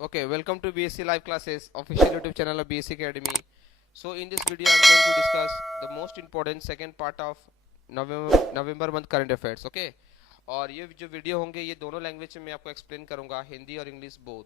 Okay, welcome to BSc Live Classes, official YouTube channel of BSc Academy. So in this video, I'm going to discuss the most important second part of November month current affairs. Okay, और ये जो video होंगे ये दोनों language में मैं आपको explain करूंगा, हिंदी और इंग्लिश बोथ।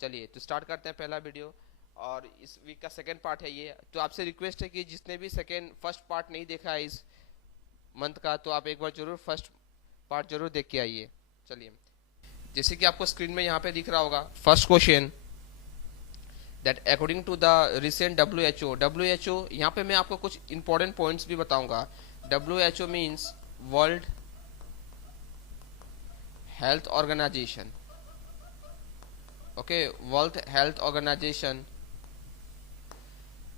चलिए तो स्टार्ट करते हैं पहला वीडियो। और इस वीक का सेकंड पार्ट है ये। तो आपसे रिक्वेस्ट है कि जिसने भी फर्स्ट पार्ट नहीं देखा है इस मंथ का, तो आप एक बार जरूर फर्स्ट पार्ट जरूर देख के आइए। चलिए, जैसे कि आपको स्क्रीन में यहाँ पे दिख रहा होगा, first question that according to the recent WHO यहाँ पे मैं आपको कुछ इंपॉर्टेंट पॉइंट्स भी बताऊंगा। WHO means world health organisation. Okay, world health organisation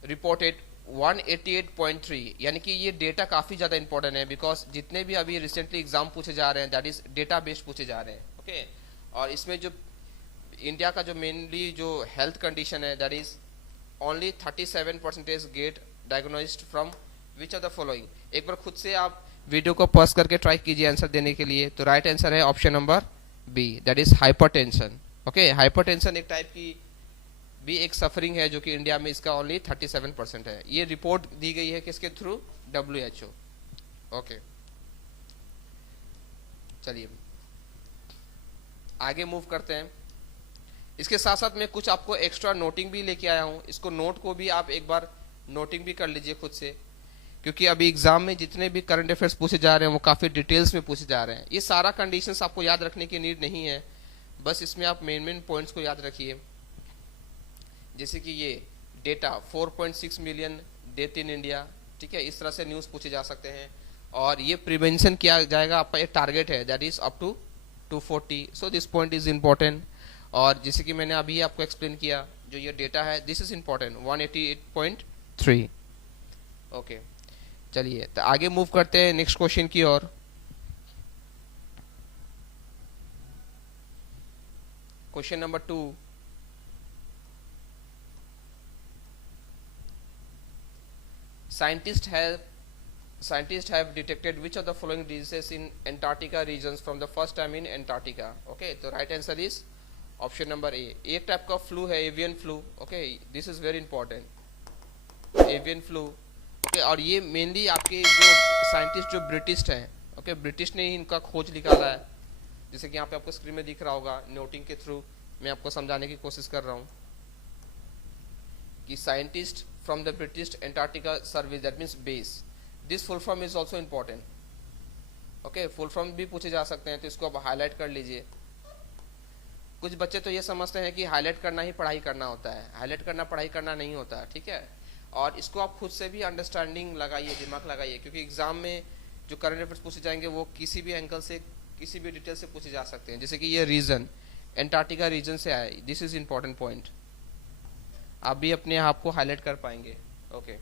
reported 188.3, यानी कि ये डेटा काफी ज्यादा इंपॉर्टेंट है बिकॉज जितने भी अभी रिसेंटली एग्जाम पूछे जा रहे हैं दैट इज डेटा बेस्ड पूछे जा रहे हैं। ओके, और इसमें जो इंडिया का जो मेनली जो हेल्थ कंडीशन है that is only 37% get diagnosed from which of the following. एक बार खुद से आप वीडियो को पॉज करके ट्राई कीजिए आंसर देने के लिए। तो राइट आंसर है option number B, that is hypertension. Okay, hypertension एक टाइप की भी एक सफरिंग है जो कि इंडिया में इसका ओनली 37% है। ये रिपोर्ट दी गई है किसके थ्रू? WHO। ओके, चलिए आगे मूव करते हैं। इसके साथ साथ मैं कुछ आपको एक्स्ट्रा नोटिंग भी लेके आया हूं। इसको नोट को भी आप एक बार नोटिंग भी कर लीजिए खुद से, क्योंकि अभी एग्जाम में जितने भी करंट अफेयर्स पूछे जा रहे हैं वो काफी डिटेल्स में पूछे जा रहे हैं। ये सारा कंडीशंस आपको याद रखने की नीड नहीं है, बस इसमें आप मेन पॉइंट्स को याद रखिए। जैसे कि ये data 4.6 million death in India, ठीक है, इस तरह से न्यूज पूछे जा सकते हैं। और ये प्रिवेंशन किया जाएगा, आपका एक टारगेट है that is up to 240। So this point is important. और जैसे कि मैंने अभी आपको एक्सप्लेन किया, जो ये डेटा है दिस इज इम्पोर्टेंट 188.3। ओके, चलिए तो आगे मूव करते हैं नेक्स्ट क्वेश्चन की ओर। Question number 2, scientists have detected which of the following diseases in Antarctica regions from the first time in Antarctica। okay, तो right answer is option number A. एक type का फ्लू है avian flu. Okay, this is very important, avian flu. Okay, और ये mainly आपके जो scientist जो British हैं, ओके, ब्रिटिश ने ही इनका खोज निकाला है। जैसे कि यहाँ पे आपको स्क्रीन में दिख रहा होगा, नोटिंग के थ्रू मैं आपको समझाने की कोशिश कर रहा हूँ कि scientist from the British Antarctica Service, that means base। this full form is also important। okay, full form भी पूछे जा सकते हैं, तो इसको आप हाईलाइट कर लीजिए। कुछ बच्चे तो ये समझते हैं कि हाईलाइट करना ही पढ़ाई करना होता है, हाईलाइट करना पढ़ाई करना नहीं होता, ठीक है। और इसको आप खुद से भी अंडरस्टैंडिंग लगाइए, दिमाग लगाइए, क्योंकि एग्जाम में जो करंट अफेयर्स पूछे जाएंगे वो किसी भी एंगल से किसी भी डिटेल से पूछे जा सकते हैं। जैसे कि ये रीजन एंटार्क्टिका रीजन से आया, दिस इज इंपॉर्टेंट पॉइंट, आप भी अपने आप को हाईलाइट कर पाएंगे। ओके,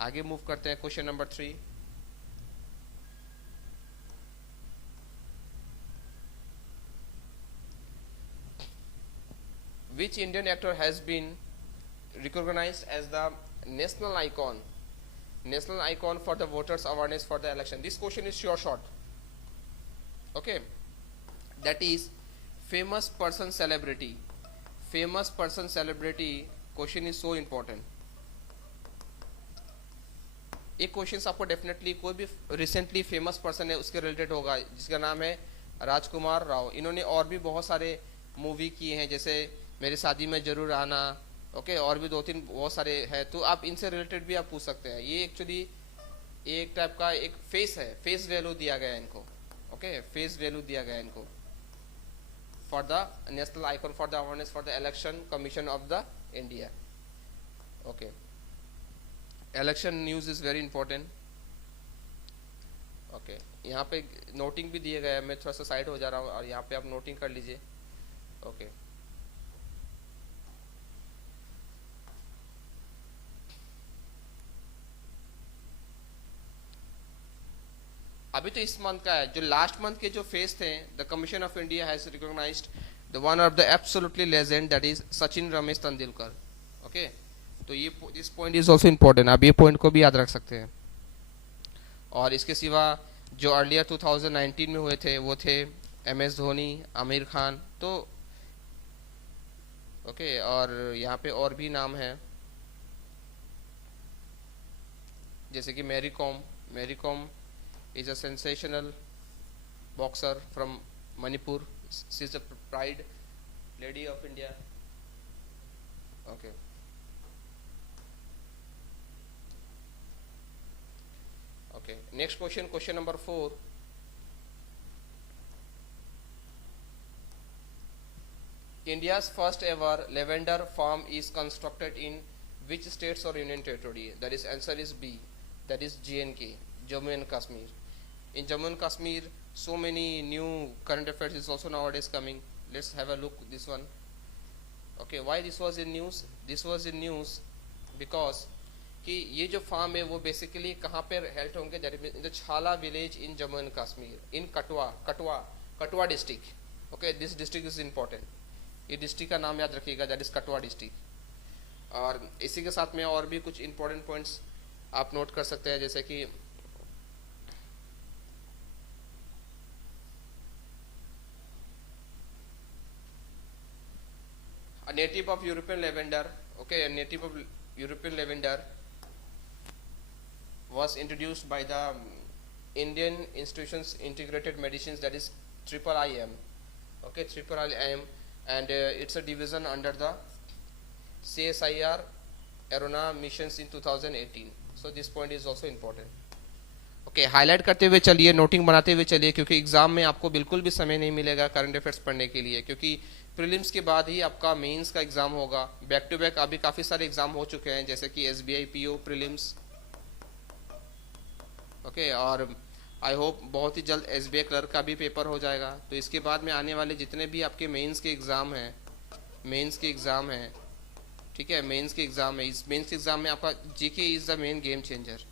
आगे मूव करते हैं question number 3। Which Indian actor has been recognised as the national icon for the voters awareness for the election. This question is sure short. Okay, that is famous person celebrity. Famous person celebrity question is so important. एक question आपको definitely कोई भी recently famous person है उसके related होगा, जिसका नाम है राजकुमार राव। इन्होंने और भी बहुत सारे मूवी किए हैं, जैसे मेरी शादी में जरूर आना, ओके, और भी 2-3 बहुत सारे हैं। तो आप इनसे रिलेटेड भी आप पूछ सकते हैं। ये एक्चुअली एक टाइप का एक फेस है, फेस वैल्यू दिया गया है इनको। ओके, फेस वैल्यू दिया गया है इनको for the national icon for the awareness for the election commission of the India। okay, election news is very important। okay, यहाँ पे नोटिंग भी दिए गए हैं, मैं थोड़ा सा साइड हो जा रहा हूँ और यहाँ पे आप नोटिंग कर लीजिए। okay, अभी तो इस मंथ का है, जो लास्ट मंथ के जो फेस थे, the commission of India has recognised the one of the absolutely legend that is Sachin Ramesh Tendulkar. Okay, तो ये this point is also important, आप ये पॉइंट को भी याद रख सकते हैं। और इसके सिवा जो अर्लियर 2019 में हुए थे वो थे MS धोनी, आमिर खान, तो ओके। और यहाँ पे और भी नाम है, जैसे कि Mary Kom. Mary Kom is a sensational boxer from Manipur, she is the pride lady of India. Okay, okay, next question, question number 4। India's first ever lavender farm is constructed in which states or union territory? That is, answer is B. That is JNK, Jammu and Kashmir. In Jammu and Kashmir, so many new current affairs is also nowadays coming. Let's have a look this one. Okay, why this was in news? This was in news because कि ये जो farm है वो basically कहाँ पे held होंगे, in the Chhala village in Jammu and Kashmir, in Kathua district. Okay, this district is important, ये district का नाम याद रखिएगा, दैट इज कटवा डिस्ट्रिक्ट। और इसी के साथ में और भी कुछ इंपॉर्टेंट पॉइंट्स आप नोट कर सकते हैं, जैसे कि a native of European lavender, okay, a native of European lavender was introduced by the Indian Institutions Integrated Medicines, that is IIIM, okay, IIIM, and it's a division under the CSIR Aruna missions in 2018. So this point is also important. Okay, highlight करते हुए चलिए, noting बनाते हुए चलिए, क्योंकि exam में आपको बिल्कुल भी समय नहीं मिलेगा करंट अफेयर्स पढ़ने के लिए, क्योंकि प्रीलिम्स के बाद ही आपका मेंस का एग्जाम होगा। बैक टू बैक अभी काफ़ी सारे एग्जाम हो चुके हैं, जैसे कि SBI PO प्रीलिम्स, ओके, और आई होप बहुत ही जल्द SBI क्लर्क का भी पेपर हो जाएगा। तो इसके बाद में आने वाले जितने भी आपके मेंस के एग्ज़ाम हैं, ठीक है, मेंस के एग्ज़ाम है, इस मेंस के एग्ज़ाम में आपका GK is the main game changer.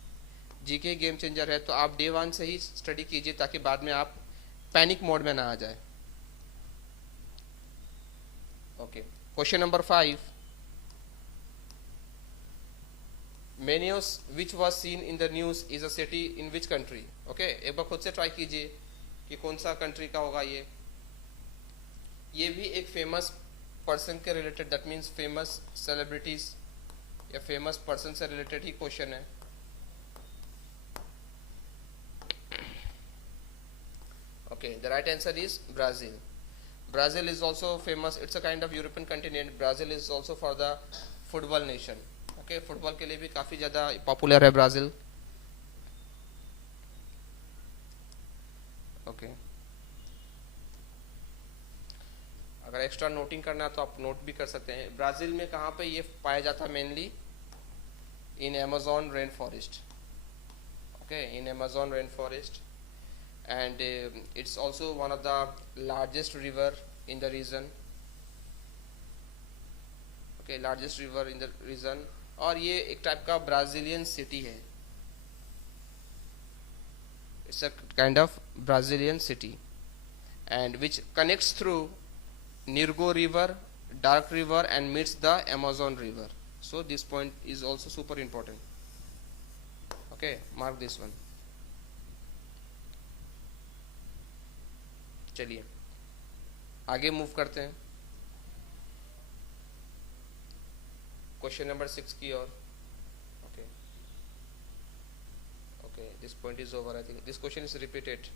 GK game changer है, तो आप डे 1 से ही स्टडी कीजिए, ताकि बाद में आप पैनिक मोड में ना आ जाए। Okay, question number 5, Manaus which was seen in the news is a city in which country? Okay, एक बार खुद से ट्राई कीजिए कि कौन सा कंट्री का होगा ये भी एक फेमस पर्सन के related, that means famous celebrities या फेमस पर्सन से रिलेटेड ही क्वेश्चन है। Okay, the right answer is Brazil. Brazil is also famous. It's a kind of European continent. Brazil is also for the football nation. Okay, football के लिए भी काफ़ी ज़्यादा popular है Brazil. Okay, अगर extra noting करना है तो आप नोट भी कर सकते हैं। ब्राज़ील में कहाँ पे ये पाया जाता है? Mainly in Amazon rain forest. Okay, in Amazon rain forest, and it's also one of the largest river in the region, okay, largest river in the region, और ये एक टाइप का ब्राज़ीलियन सिटी है, it's a kind of Brazilian city, and which connects through Nirgo river, dark river, and meets the Amazon river. So this point is also super important. Okay, mark this one. चलिए आगे move करते हैं question number 6 की ओर। Okay, okay, this point is over, I think this question is repeated.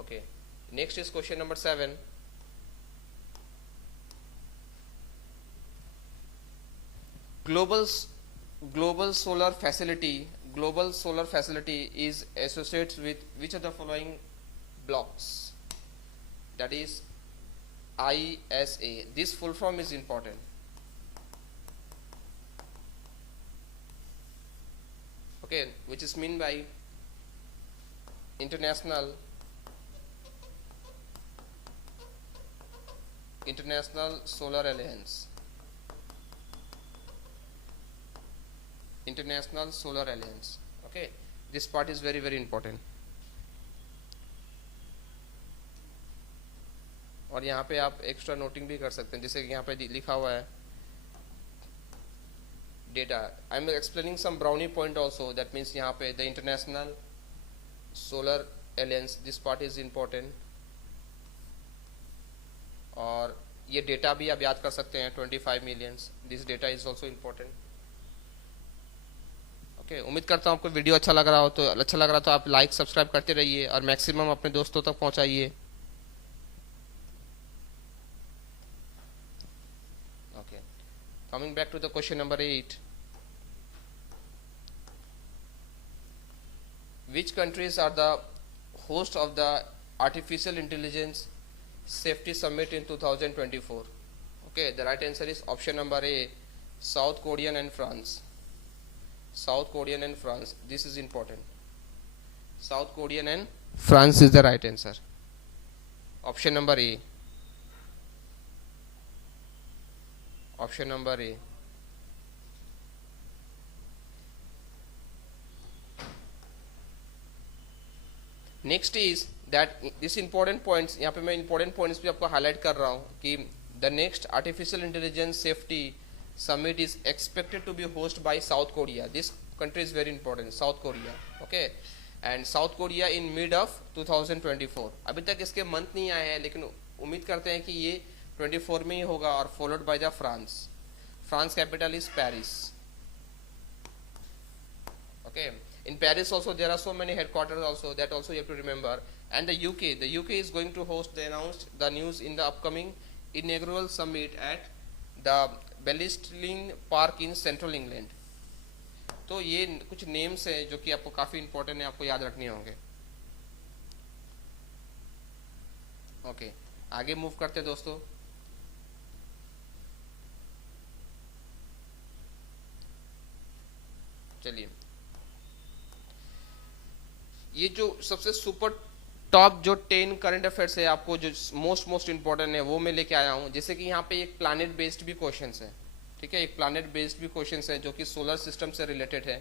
Okay, next is question number 7। global solar facility is associated with which of the following blocks? That is ISA. This full form is important. Okay, which is mean by International Solar Alliance. International Solar Alliance. Okay, this part is very very important. और यहाँ पे आप extra noting भी कर सकते हैं, जैसे कि यहाँ पे लिखा हुआ है data. I am explaining some brownie point also, that means यहाँ पे the international solar alliance, this part is important. और ये डेटा भी आप याद कर सकते हैं 25 millions, this data is also important. Okay, उम्मीद करता हूँ आपको वीडियो अच्छा लग रहा हो, तो अच्छा लग रहा तो आप लाइक सब्सक्राइब करते रहिए और मैक्सिमम अपने दोस्तों तक पहुँचाइए। Okay, coming back to the question number 8, which countries are the host of the artificial intelligence safety summit in 2024? Okay, the right answer is option number A, South Korean and France. South Korean and France, this is important. South Korean and France is the right answer. Option number A. Option number A. Next is that this important points, यहाँ पे मैं important points भी आपको highlight कर रहा हूँ कि the next artificial intelligence safety summit is expected to be host by South Korea. This country is very important, South Korea. Okay, and South Korea in mid of 2024। अभी तक इसके month नहीं आए हैं, लेकिन उम्मीद करते हैं कि ये 24 में ही होगा, और followed by the France. France capital is Paris. Okay, in Paris also there are so many headquarters also, that also you have to remember. And the UK is going to host, they announced the news in the upcoming inaugural summit at the Bellisling Park in Central England. तो ये कुछ names हैं जो कि आपको काफी important है, आपको याद रखने होंगे। ओके, आगे मूव करते हैं दोस्तों। चलिए, ये जो सबसे सुपर टॉप जो 10 करंट अफेयर्स है आपको जो मोस्ट इंपॉर्टेंट है वो मैं लेके आया हूँ। जैसे कि यहाँ पे एक प्लैनेट बेस्ड भी क्वेश्चंस है, ठीक है, एक प्लैनेट बेस्ड भी क्वेश्चंस है जो कि सोलर सिस्टम से रिलेटेड है,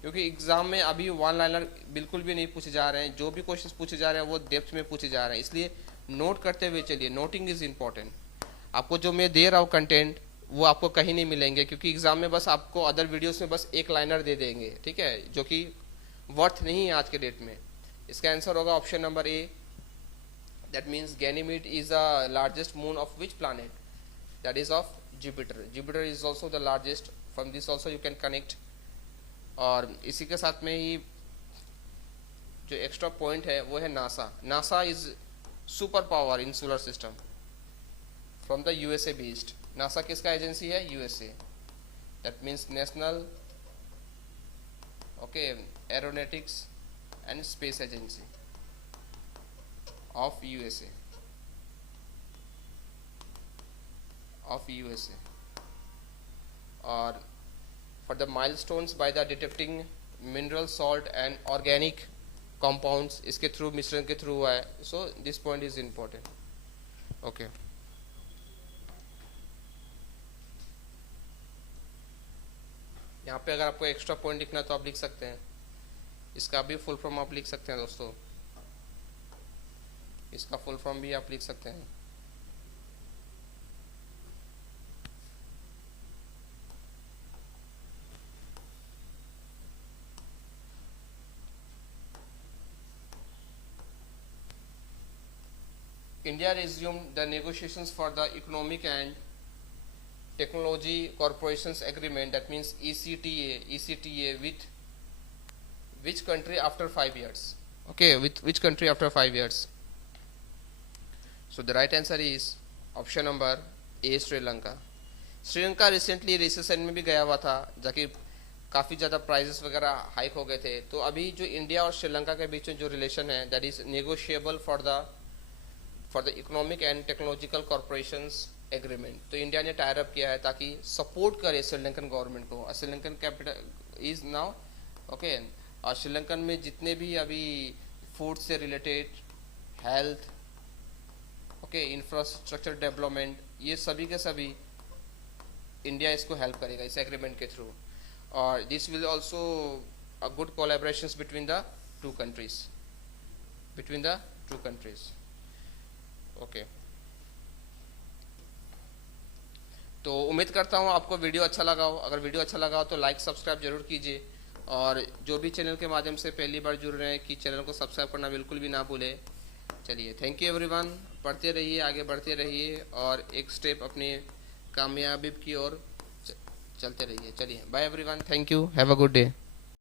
क्योंकि एग्जाम में अभी वन लाइनर बिल्कुल भी नहीं पूछे जा रहे हैं। जो भी क्वेश्चंस पूछे जा रहे हैं वो डेप्थ में पूछे जा रहे हैं, इसलिए नोट करते हुए चलिए। Noting is important. आपको जो मैं दे रहा हूँ कंटेंट वो आपको कहीं नहीं मिलेंगे, क्योंकि एग्जाम में बस आपको अदर वीडियोस में बस एक लाइनर दे देंगे, ठीक है, जो कि वर्थ नहीं है आज के डेट में। इसका आंसर होगा option number A, that means Ganymede is the largest moon of which planet, that is of Jupiter. Jupiter is also the largest, from this also you can connect. और इसी के साथ में ही जो एक्स्ट्रा पॉइंट है वो है NASA. NASA is super power in solar system, from the USA based. NASA किसका एजेंसी है? USA, that means national aeronautics and space agency of USA, और for the milestones by the detecting mineral salt and organic compounds, इसके through, मिश्रण के through हुआ है। so this point is important. okay, यहाँ पे अगर आपको एक्स्ट्रा पॉइंट लिखना तो आप लिख सकते हैं। इसका भी फुल फॉर्म आप लिख सकते हैं दोस्तों, इसका फुल फॉर्म भी आप लिख सकते हैं। India resumed the negotiations for the Economic and Technology Corporations Agreement, that means ECTA with which country after 5 years? Okay, with which country after 5 years? So the right answer is option number A, Sri Lanka. Sri Lanka recently recession में भी गया हुआ था, जाकि काफ़ी ज़्यादा prices वगैरह hike हो गए थे। तो अभी जो इंडिया और श्रीलंका के बीच में जो रिलेशन है, that is negotiable for the economic and technological corporations agreement. तो इंडिया ने टायर अप किया है ताकि सपोर्ट करे श्रीलंकन गवर्नमेंट को। Sri Lankan capital is now okay, और श्रीलंकन में जितने भी अभी फूड से related, health, okay, infrastructure development, ये सभी के सभी इंडिया इसको हेल्प करेगा इस एग्रीमेंट के थ्रू। और this will also a good collaborations between the two countries. Okay, तो उम्मीद करता हूँ आपको वीडियो अच्छा लगा हो। अगर वीडियो अच्छा लगा हो तो लाइक सब्सक्राइब जरूर कीजिए, और जो भी चैनल के माध्यम से पहली बार जुड़ रहे हैं कि चैनल को सब्सक्राइब करना बिल्कुल भी ना भूले। चलिए, थैंक यू एवरीवन। पढ़ते रहिए, आगे बढ़ते रहिए और एक स्टेप अपने कामयाबी की ओर चलते रहिए। चलिए, bye everyone, thank you, have a good day.